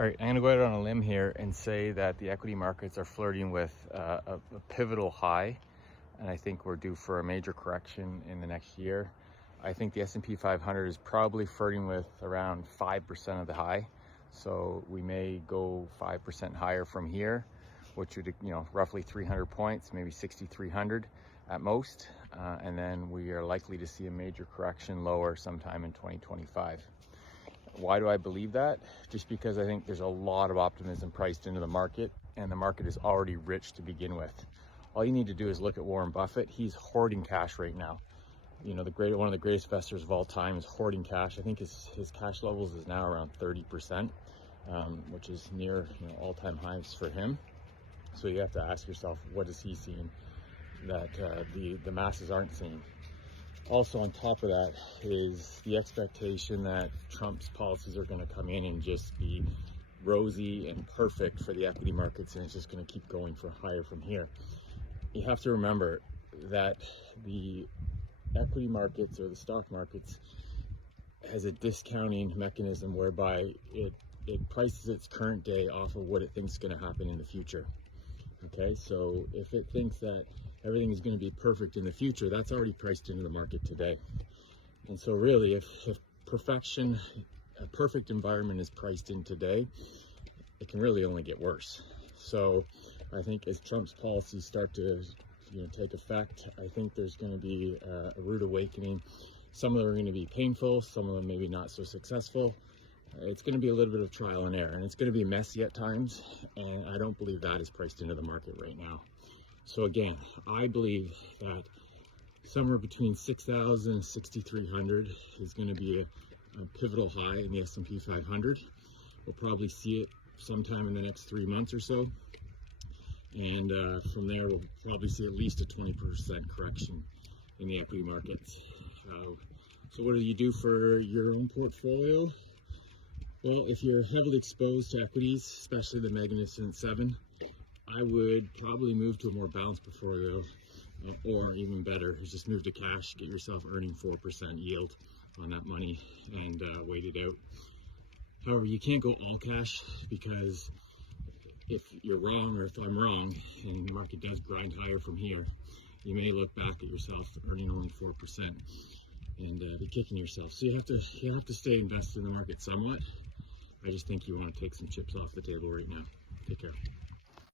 All right, I'm going to go out on a limb here and say that the equity markets are flirting with a pivotal high, and I think we're due for a major correction in the next year. I think the S&P 500 is probably flirting with around 5% of the high, so we may go 5% higher from here, which would, roughly 300 points, maybe 6,300 at most, and then we are likely to see a major correction lower sometime in 2025. Why do I believe that? Just because I think there's a lot of optimism priced into the market, and the market is already rich to begin with. All you need to do is look at Warren Buffett. He's hoarding cash right now. One of the greatest investors of all time is hoarding cash. I think his cash levels is now around 30%, which is near all-time highs for him. So you have to ask yourself, what is he seeing that the masses aren't seeing? Also on top of that is the expectation that Trump's policies are going to come in and just be rosy and perfect for the equity markets, and it's just going to keep going for higher from here. You have to remember that the equity markets or the stock markets has a discounting mechanism whereby it prices its current day off of what it thinks is going to happen in the future. Okay, so if it thinks that everything is going to be perfect in the future, that's already priced into the market today. And so really, if perfection, a perfect environment is priced in today, it can really only get worse. So I think as Trump's policies start to take effect, I think there's going to be a rude awakening. Some of them are going to be painful, some of them maybe not so successful. It's going to be a little bit of trial and error, and it's going to be messy at times, and I don't believe that is priced into the market right now. So again, I believe that somewhere between 6,000 and 6,300 is going to be a pivotal high in the S&P 500. We'll probably see it sometime in the next 3 months or so, and from there we'll probably see at least a 20% correction in the equity markets. So what do you do for your own portfolio? Well, if you're heavily exposed to equities, especially the Magnificent Seven, I would probably move to a more balanced portfolio, or even better, is just move to cash, get yourself earning 4% yield on that money, and wait it out. However, you can't go all cash, because if you're wrong, or if I'm wrong, and the market does grind higher from here, you may look back at yourself earning only 4% and be kicking yourself. So you have to stay invested in the market somewhat. I just think you want to take some chips off the table right now. Take care.